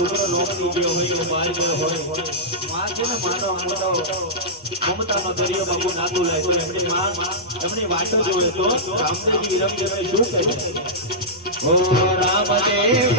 છોકરો માં છે નાતું લાય તો વાતો જોવે તો રામદેવજી શું કહે ઓ રામદેવ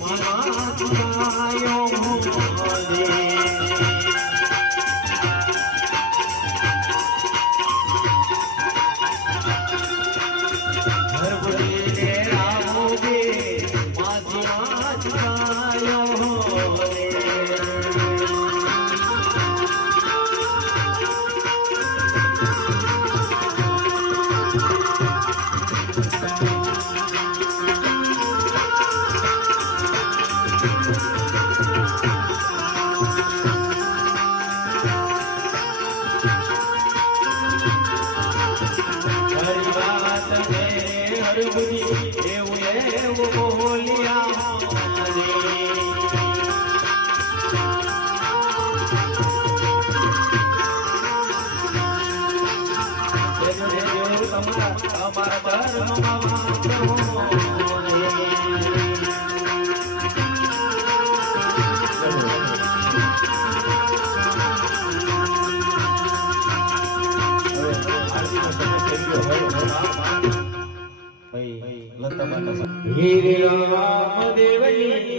હો એવું ધર્મમાં હીરે રામ દેવની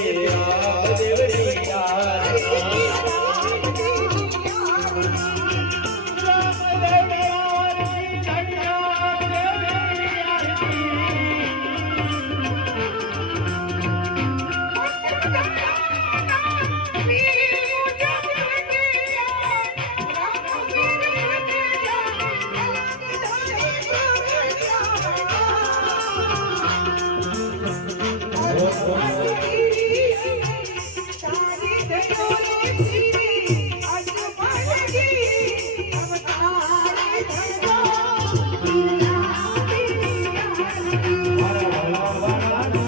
Thank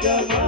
Yeah.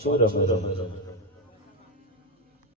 чего